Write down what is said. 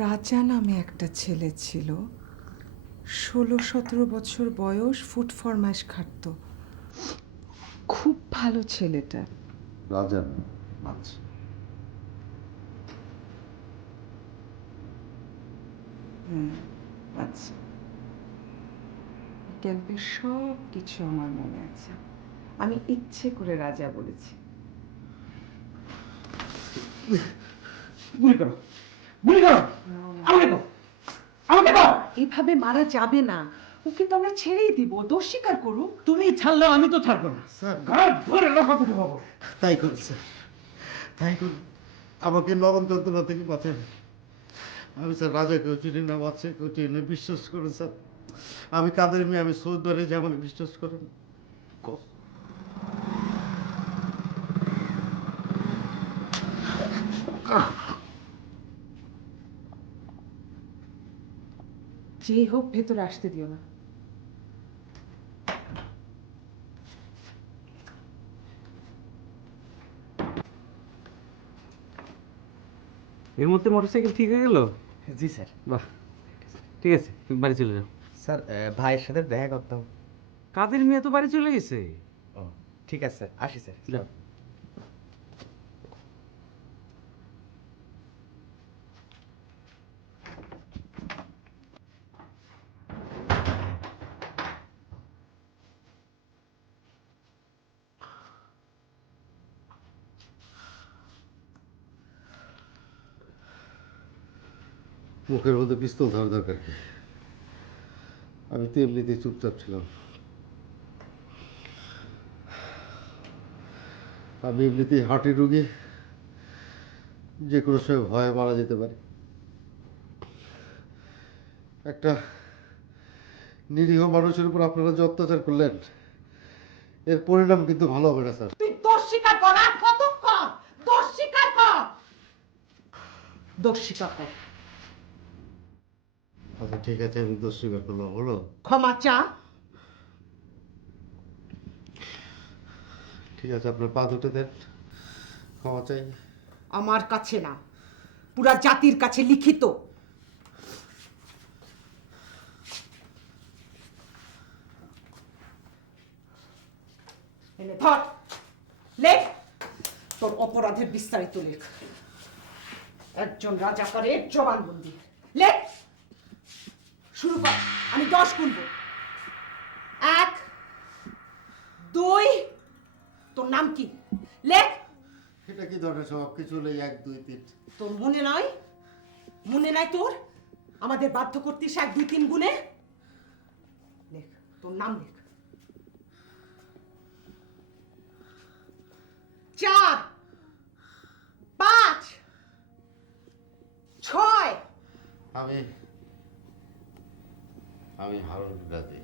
রাজা নামে একটা ছেলে ছিল, 16-17 বছর বয়স, ফুট ফরমাইশ খাটত। খুব ভালো ছেলেটা। রাজা না, আচ্ছা। আচ্ছা, ক্যাম্পের সব কিছু আমার মনে আছে। আমি ইচ্ছে করে রাজা বলেছি। গুলি করো, গুলি করো, আমাকে দাও, আমাকে দাও। এভাবে মারা যাবে না, ওকে তো আমরা ছেড়েই দিব, দোষ স্বীকার করুক। তুমি ছাড়লে আমি তো ছাড়বো না স্যার, ঘাট ধরে লাফাতে ঢোকাবো। তাই করুন স্যার, তাই করুন। আমাকে নরম যন্ত্রণা থেকে বাঁচান। আমি স্যার রাজাকেও চিনি না, বাচ্চাকেও চিনি না, বিশ্বাস করুন স্যার। আমি কাদের মেয়ে, আমি সৌদারে যে আমাকে বিশ্বাস করুন। যেই হোক, ভেতরে আসতে দিও না। এর মধ্যে মোটরসাইকেল ঠিক হয়ে গেল? জি স্যার। বাহ, ঠিক আছে, তুমি বাড়ি চলে যাও। স্যার ভাইয়ের সাথে দেখা করতাম। কাদের মেয়ে তো বাড়ি চলে গেছে। ও ঠিক আছে স্যার, আসি স্যার। যাও। মুখের মধ্যে পিস্তল ধরা দরকার কি? আমি তো এমনিতেই চুপচাপ ছিলাম। আমি এমনিতেই হার্টের রোগী, যে কোনো সময় ভয়ে মারা যেতে পারি। একটা নিরীহ মানুষের উপর আপনারা যে অত্যাচার করলেন, এর পরিণাম কিন্তু ভালো হবে না স্যার। তুই দোষ স্বীকার কর, আর কতক্ষণ? দোষ স্বীকার কর, দোষ স্বীকার কর। আচ্ছা ঠিক আছে, আমি দোষ স্বীকার করলাম, হলো? ক্ষমা চা। ঠিক আছে, আপনার পা দুটো দেন, ক্ষমা চাই। আমার কাছে না, পুরা জাতির কাছে লিখিত। এনে ধর, লেখ তোর অপরাধের বিস্তারিত লেখ। একজন রাজাকারের জবানবন্দি লেখ। শুরু কর, আমি 10 গুনব। 1, 2, তোর নাম কি? লেখ। এটা কি ধরনের সব কিছু হলে 1, 2, 3? তোর মনে নয়? মনে নাই তোর? আমাদের বাধ্য করতিস 1, 2, 3 গুনে। লেখ, তোর নাম লেখ। 4, 5, 6। আমি হারুন গাজী।